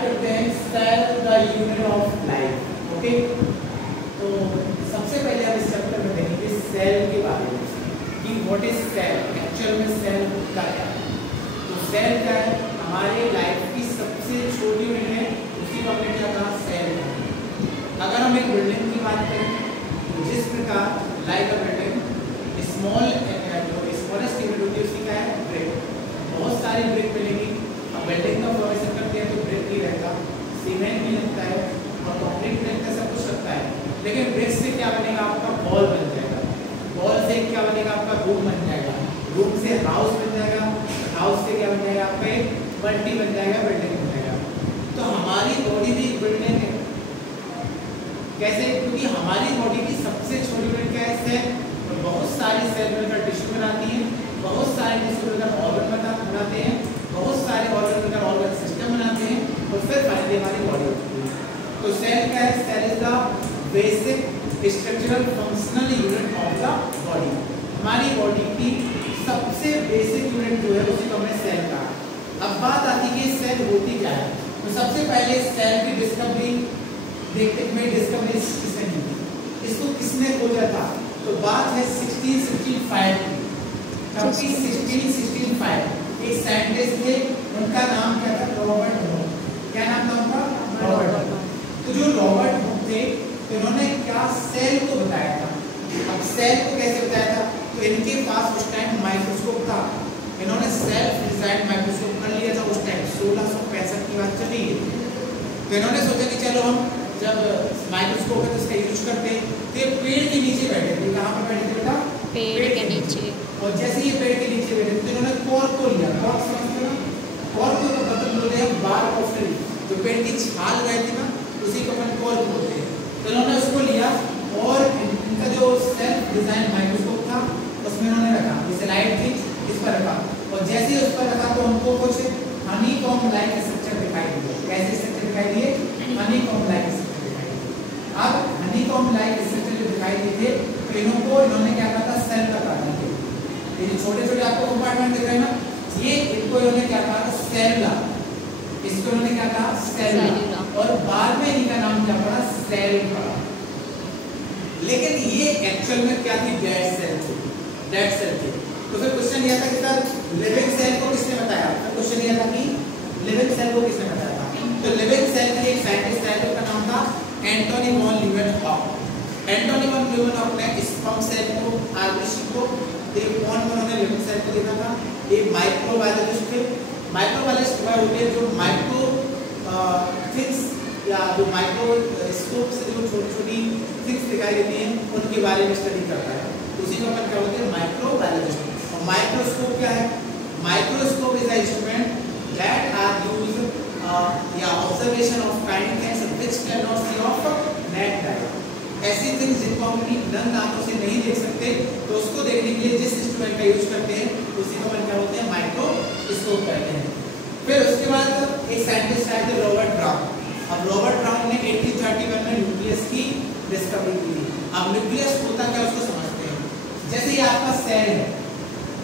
Start करते हैं cell the unit of life. Okay, तो सबसे पहले हम इस चैप्टर में देखेंगे सेल के बारे में कि व्हाट इज सेल, एक्चुअल में सेल का क्या है। तो सेल क्या है, हमारे लाइफ की सबसे छोटी यूनिट है, उसी को हमने क्या कहा, सेल। अगर हम एक बिल्डिंग की बात करें तो जिस प्रकार लाइक अ बिल्डिंग स्मॉल जो स्मॉलेस्ट यूनिट होती है उसकी क्या है, ब्रिक। बहुत सारी ब्रिक मिलेंगी। अब बिल्डिंग का फॉर्मेशन करते हैं तो ब्रिक ही रहेगा, सीमेंट भी लगता है और कंक्रीट भी लगता है, सब कुछ लगता है। लेकिन ब्रिक से क्या बनेगा, आपका वॉल बन जाएगा। वॉल से क्या बनेगा, आपका रूम बन जाएगा। रूम से हाउस बन जाएगा। हाउस से क्या बन जाएगा, आपका एक मल्टी बन जाएगा, बिल्डिंग बन जाएगा। तो हमारी बॉडी भी बिल्डिंग है। कैसे, क्योंकि हमारी बॉडी की सबसे छोटी यूनिट क्या है, सेल। तो बहुत सारी सेल मिलकर टिश्यू बनाती हैं, बहुत सारे टिश्यू मिलकर ऑर्गन बनाते हैं, बहुत सारे ऑर्गन मिलकर ऑर्गन सिस्टम बनाते हैं और फिर फाइनली हमारी बॉडी होती है। तो सेल क्या है, cell is the basic structural functional unit of the body. हमारी बॉडी की सबसे बेसिक यूनिट जो है उसी को हमने सेल कहा। अब बात आती है कि सेल होती क्या है। तो सबसे पहले सेल की डिस्कवरी देखते हैं, डिस्कवरी किसने की, इसको किसने खोजा था। तो बात है 1665 की। कभी 1665 एक साइंटिस्ट थे, उनका नाम क्या था, रॉबर्ट हुक। क्या नाम था उनका, रॉबर्ट हुक। तो जो रॉबर्ट हुक थे तो इन्होंने क्या, सेल को बताया था। अब सेल को कैसे बताया था, तो इनके पास उस टाइम माइक्रोस्कोप था। इन्होंने सेल्फ डिजाइन माइक्रोस्कोप कर लिया था उस टाइम, 1665 की बात चली है। तो इन्होंने सोचा कि चलो हम जब माइक्रोस्कोप है तो इसका यूज करते हैं। तो ये पेड़ के नीचे बैठे थे। कहाँ पर बैठे थे बेटा, पेड़ के नीचे। और जैसे ये पेड़ के नीचे बैठे थे तो इन्होंने कॉर्क को लिया। कॉर्क समझते हो ना, कॉर्क को मतलब बोलते हैं बार ऑफ ट्री, जो पेड़ की छाल रहती ना उसी को अपन कॉर्क बोलते हैं। तो इन्होंने उसको लिया और इनका जो सेल्फ डिजाइन माइक्रोस्कोप था उसमें इन्होंने रखा, जैसे लाइट थी इस पर रखा, और जैसे ही उस पर रखा तो उनको कुछ हनीकॉम्ब लाइक स्ट्रक्चर दिखाई दिए। कैसे स्ट्रक्चर दिखाई दिए, हनीकॉम्ब लाइक स्ट्रक्चर दिखाई दिए। अब हनीकॉम्ब लाइक स्ट्रक्चर जो दिखाई दिए थे तो इन्होंने क्या कहा था, सेल का कारण थे। ये जो छोटे छोटे आपको कंपार्टमेंट दिख रहे हैं ना, ये इनको इन्होंने क्या कहा था, सेलुला। इसको इन्होंने क्या कहा, सेलुला। और बाद में इनका नाम क्या पड़ा, सेल पड़ा। लेकिन ये एक्चुअल में क्या थी, डेड सेल थी, डेड सेल थी। तो फिर क्वेश्चन ये था कि सर लिविंग सेल को किसने बताया। तो क्वेश्चन ये था कि लिविंग सेल को किसने बताया था। तो लिविंग सेल के एक साइंटिस्ट है, उसका नाम था Antony von Leeuwenhoek. Antony von Leeuwenhoek ने स्पर्म सेल को, आरबीसी को, वॉन में उन्होंने लिविंग सेल को देखा था। ये माइक्रोबायोलॉजिस्ट थे। माइक्रोबायोलॉजिस्ट वह होते हैं जो माइक्रो थिंग्स या जो माइक्रोस्कोप से जो छोटी छोटी थिंग्स दिखाई देती हैं उनके बारे में स्टडी करता है। उसी को अपन क्या बोलते हैं, माइक्रोबायोलॉजिस्ट। और माइक्रोस्कोप क्या है, microscope is a instrument that are used या observation of kind things which can not see of naked eye. ऐसी थिंग्स जिनको हम अपनी नग्न आंखों से नहीं देख सकते, तो उसको देखने के लिए जिस इंस्ट्रूमेंट का यूज करते हैं उसी को अपन क्या बोलते हैं, माइक्रोस्कोप कहते हैं। फिर उसके बाद एक साइंटिस्ट आए थे, रॉबर्ट ब्राउन। अब रॉबर्ट ब्राउन ने 1831 में न्यूक्लियस की डिस्कवरी की थी। अब न्यूक्लियस होता क्या, उसको समझते हैं। जैसे ये आपका सेल है,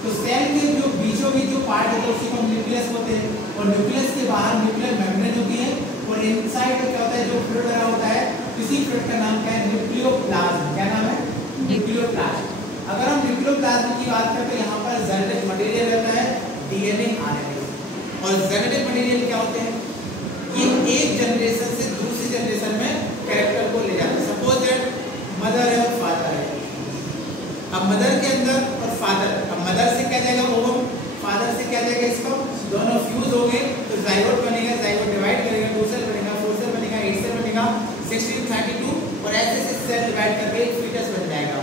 तो सेल के जो बीचों बीच जो पार्ट होता है उसी को न्यूक्लियस बोलते हैं। और न्यूक्लियस के बाहर न्यूक्लियर मेम्ब्रेन होती है, और इनसाइड क्या होता है, जो फ्लूइड लगा होता है, किसी फ्लूइड का नाम क्या है, न्यूक्लियोप्लाज्म। क्या नाम है, न्यूक्लियोप्लाज्म। अगर हम न्यूक्लियोप्लाज्म की बात करें तो यहाँ पर जेनेटिक मटेरियल रहता है, डीएनए, आरएनए। और जेनेटिक मटेरियल क्या होते हैं, ये एक जनरेशन से दूसरी जनरेशन में कैरेक्टर को ले जाते हैं। सपोज दैट मदर है और फादर है। अब मदर के अंदर और फादर, अब मदर से क्या जाएगा ओवम, फादर से क्या जाएगा, इसको दोनों फ्यूज हो गए तो जाइगोट बनेगा, जाइगोट डिवाइड करेगा, 2 सेल बनेगा, 4 सेल बनेगा, 8 सेल बनेगा, 16, 32, और ऐसे सेल डिवाइड करके एक फीटस बन जाएगा।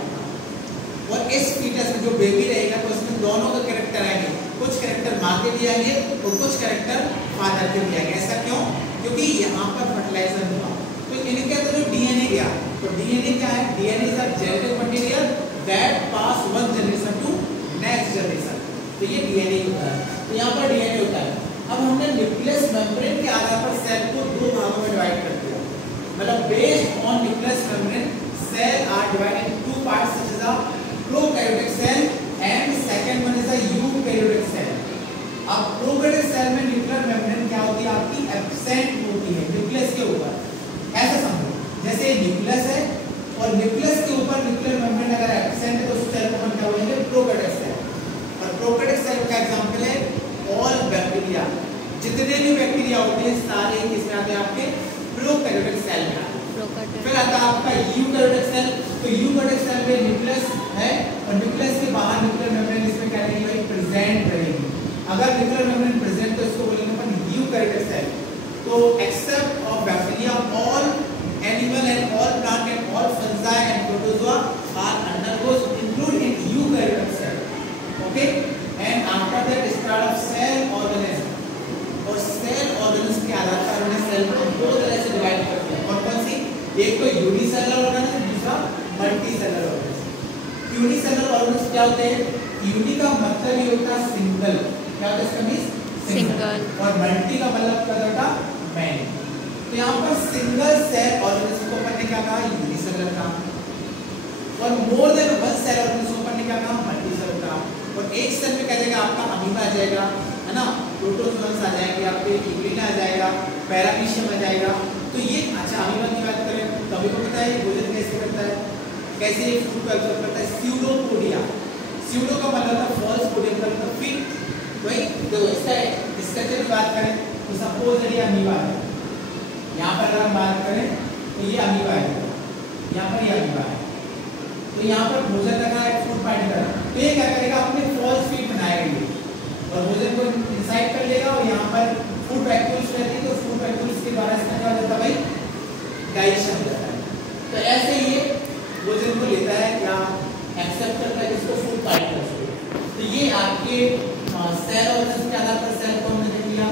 और इस फीटस में जो बेबी रहेगा तो उसमें दोनों का कैरेक्टर आएंगे, कुछ कैरेक्टर माँ के भी आएंगे और कुछ कैरेक्टर फादर के भी आएंगे। ऐसा क्यों, क्योंकि यहाँ पर फर्टिलाइजर हुआ। तो इनके अंदर जो डीएनए गया, तो डीएनए क्या है, DNA is a genetic material that pass one generation to next generation. तो ये डीएनए होता है। तो यहाँ पर डीएनए होता है। अब हमने न्यूक्लियस मेम्ब्रेन के आधार पर सेल को 2 भागों में डिवाइड कर दिया। मतलब based on nucleus membrane cell are divided in 2 parts such as a prokaryotic cell and second one is a eukaryotic cell. अब प्रोकैरियोटिक सेल में न्यूक्लियर मेम्ब्रेन क्या होती है, आपकी एब्सेंट होती और न्यूक्लियस के ऊपर न्यूक्लियर मेम्ब्रेन अगर एब्सेंट है तो उस सेल को हम क्या बोलेंगे, प्रोकैरियोटिक सेल। और प्रोकैरियोटिक सेल का एग्जांपल है ऑल बैक्टीरिया, जितने भी बैक्टीरिया होते हैं सारे किसमें आते हैं, आपके प्रोकैरियोटिक सेल में आते हैं। फिर आता है आपका यूकैरियोटिक सेल। तो यूकैरियोटिक सेल में न्यूक्लियस है और न्यूक्लियस के बाहर न्यूक्लियर मेम्ब्रेन इसमें क्या रहेगी भाई, प्रेजेंट रहेगी। अगर न्यूक्लियर मेम्ब्रेन प्रेजेंट तो इसको बोलेंगे अपन यूकैरियोटिक सेल। तो except of bacteria all animal and all plant and all fungi and protozoa are undergoes include in eukaryotic cell. Okay, and after that start of cell organism. और cell organism के आधार पर हमने cell को दो तरह से divide करते हैं। कौन सी, एक तो यूनिसेलुलर ऑर्गेनिज्म, दूसरा मल्टीसेलुलर ऑर्गेनिज्म। यूनिसेलुलर ऑर्गेनिज्म क्या होते हैं, यूनि का मतलब ये होता है सिंगल, क्या होता है इसका मींस सिंगल, और मल्टी का मतलब क्या होता है मैनी। तो यहाँ पर सिंगल सेल ऑर्गेनिज्म को अपन ने क्या कहा, यूनिसेलुलर कहा, और more than one cell organism को अपन ने क्या कहा, मल्टीसेलुलर कहा। और एक सेल में क्या जाएगा आपका अमीबा आ जाएगा, है ना, प्रोटोजोन्स आ जाएंगे, आपके यूग्लिना आ जाएगा, पैरामीशियम आ जाएगा। तो ये अच्छा अमीबा की बात करें तो अभी को पता है भोजन कैसे करता है, कैसे ये फूड को एब्जॉर्ब करता है, स्यूडोपोडिया। स्यूडो का मतलब होता है फॉल्स, पोडियम का मतलब फिट। वही तो इसका स्ट्रक्चर की बात करें तो सपोज ये अमीबा है, यहाँ पर अगर हम बात करें तो ये अमीबा है, यहाँ पर ये अमीबा है। तो यहाँ पर भोजन रखा है, फूड पार्टिकल, तो ये क्या करेगा, अपने फॉल्स फीट बनाएगा और भोजन को इंसाइड कर लेगा। और यहाँ पर फूड वैक्यूल्स रहती है, तो फूड वैक्यूल्स के द्वारा इसका क्या होता है भाई, डाइजेशन हो जाता है। तो ऐसे ये भोजन को लेता है या एक्सेप्ट करता है इसको, फूड पार्टिकल्स को। तो ये आपके सेल ऑर्गेनिज्म के आधार पर सेल को हमने देख लिया,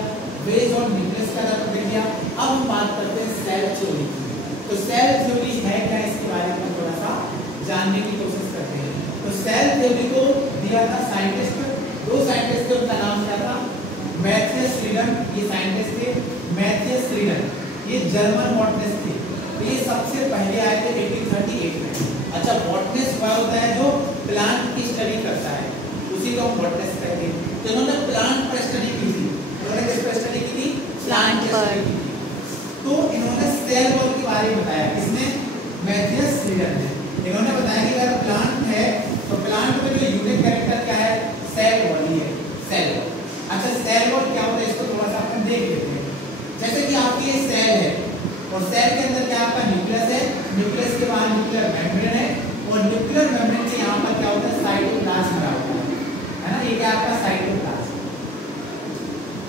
बेस्ड ऑन न्यूक्लियस के आधार पर देख लिया। अब हम बात करते हैं सेल थ्योरी की। तो सेल थ्योरी है क्या, इसके बारे में थोड़ा सा जानने की कोशिश करते हैं। तो सेल थ्योरी को दिया था साइंटिस्ट, दो साइंटिस्ट थे, उनका नाम क्या था, मैथियस फ्रीडन। ये साइंटिस्ट थे मैथियस फ्रीडन, ये जर्मन बॉटनिस्ट थे। तो ये सबसे पहले आए थे 1838 में। अच्छा, बॉटनिस्ट वह होता है जो प्लांट की स्टडी करता है, उसी को हम बॉटनिस्ट कहते हैं। तो इन्होंने प्लांट पर स्टडी की थी, उन्होंने किस पर स्टडी की थी, प्लांट पर स्टडी की थी। तो इन्होंने सेल वॉल के बारे में बताया, किसने, मैथियस फ्रीडन ने। इन्होंने बताया कि अगर प्लांट है तो प्लांट में जो यूनिक कैरेक्टर क्या है, सेल वॉल ही है, सेल वॉल। अच्छा, सेल वॉल क्या होता है इसको थोड़ा सा अपन देख लेते हैं। जैसे कि आपकी ये सेल है और सेल के अंदर क्या आपका न्यूक्लियस है, न्यूक्लियस के बाहर न्यूक्लियर मेम्ब्रेन है, और न्यूक्लियर मेम्ब्रेन से यहाँ पर क्या होता है, साइटोप्लाज्म भरा होता है ना, ये क्या आपका साइटोप्लाज्म।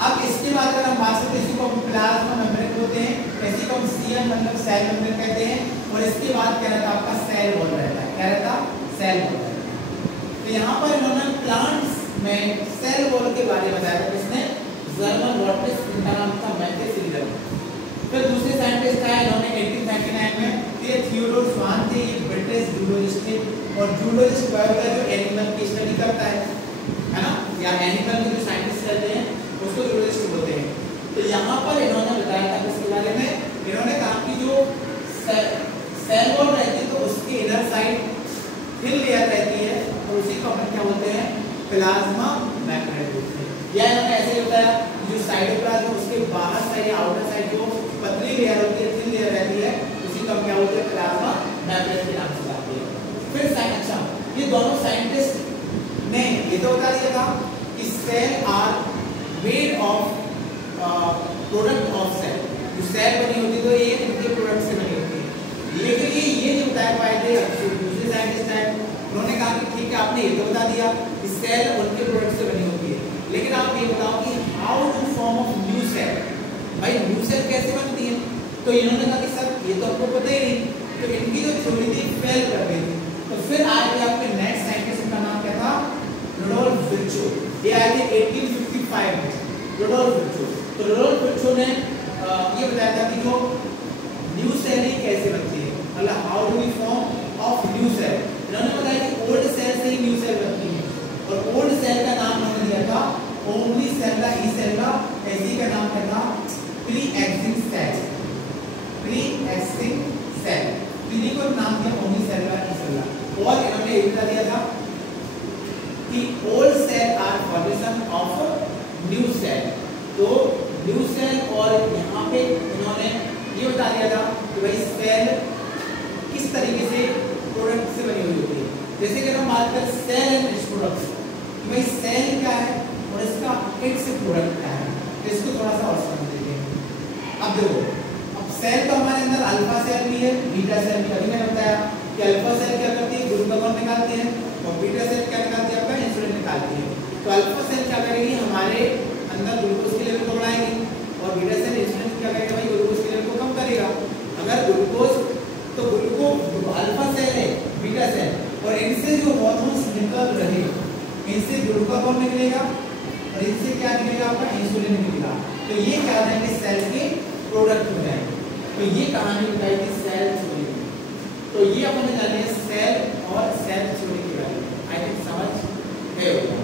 अब इसके बाद अगर हम बात करते हैं, इसी को हम प्लाज्मा मेम्ब्रेन बोलते हैं, इसी को हम सीएम मतलब सेल मेम्ब्रेन कहते हैं। और इसके बाद क्या रहता है आपका सेल वॉल रहता है, क्या रहता, सेल वॉल। तो यहाँ पर इन्होंने प्लांट्स में सेल वॉल के बारे में बताया था, किसने, जर्मन बॉटनिस्ट, इनका नाम था मैथियस फ्रीडन। फिर दूसरे साइंटिस्ट आए इन्होंने 1899 में, ये थियोडोर स्वान थे, ये ब्रिटिश जूलॉजिस्ट थे। और जूलॉजिस्ट वह होता है जो एनिमल की स्टडी करता है ना, या एनिमल के जो साइंटिस्ट रहते हैं उसको जूलॉजिस्ट बोलते हैं। तो यहाँ पर इन्होंने बताया था इसके बारे में, इन्होंने कहा कि जो सेल वॉल रहती है तो उसकी इनर साइड थिन लेयर रहती है, और उसी को अपन क्या बोलते हैं, प्लाज्मा मेम्ब्रेन बोलते हैं। या इन्होंने ऐसे बताया जो साइटोप्लाज्म उसके बाहर साइड या आउटर साइड जो पतली लेयर होती है, थिन लेयर रहती है, उसी को हम क्या बोलते हैं, प्लाज्मा मेम्ब्रेन के नाम से जानते हैं। फिर अच्छा, ये दोनों साइंटिस्ट ने ये तो बता दिया था कि cell are made of product of cell, जो सेल बनी होती तो ये इनके प्रोडक्ट से बनी होती है। लेकिन ये जो बताया पाए थे दूसरे साइंटिस्ट है, उन्होंने कहा कि ठीक है आपने ये तो बता दिया कि सेल उनके प्रोडक्ट से बनी होती है, लेकिन आप ये बताओ कि how to form of new cell, भाई न्यू सेल कैसे बनती है। तो इन्होंने कहा कि सर ये तो आपको पता ही नहीं, तो इनकी जो थ्योरी थी फेल कर गई थी। तो फिर आए थे आपके नेक्स्ट साइंटिस्ट, का नाम क्या था, रुडोल्फ विर्चो। ये आए थे 1855 में, रुडोल्फ विर्चो। तो रुडोल्फ विर्चो ने ये बताया था कि जो न्यू सेल कैसे बनती है, मतलब how do we form of new cell. इन्होंने बताया कि ओल्ड सेल से ही न्यू सेल बनती है, और ओल्ड सेल का नाम उन्होंने दिया था ओमनी सेल्ला ई सेल्ला, ऐसी का नाम क्या था, प्री एक्सिंग सेल, प्री एक्सिंग सेल, इन्हीं को नाम दिया ओमनी सेल्ला ई सेल्ला। और इन्होंने ये बता दिया था कि old cell are formation of new cell. तो न्यू सेल, और यहाँ पे इन्होंने ये बता दिया था कि भाई सेल किस तरीके से सेल तो हमारे अंदर अल्फा सेल भी है, बीटा सेल भी। अभी मैंने बताया कि अल्फा सेल क्या करती है, ग्लूकागॉन निकालती है, और बीटा सेल क्या निकालती है, आपका इंसुलिन निकालती है। तो अल्फा सेल क्या करेगी, हमारे अंदर ग्लूकोज के लेवल को बढ़ाएगी, और बीटा सेल इंसुलिन क्या करेगा भाई, ग्लूकोज के लेवल को कम करेगा। अगर ग्लूकोज तो ग्लूकोज अल्फा सेल है, बीटा सेल, और इनसे जो हार्मोन्स निकल रहे, इनसे ग्लूकागॉन निकलेगा और इनसे क्या निकलेगा, आपका इंसुलिन निकलेगा। तो ये क्या हो जाएंगे, सेल के प्रोडक्ट हो जाएंगे। तो ये कहानी बताई थी सेल थ्योरी। तो ये अपन ने जाने सेल और सेल थ्योरी के बारे में। आई थिंक समझ गए होगा।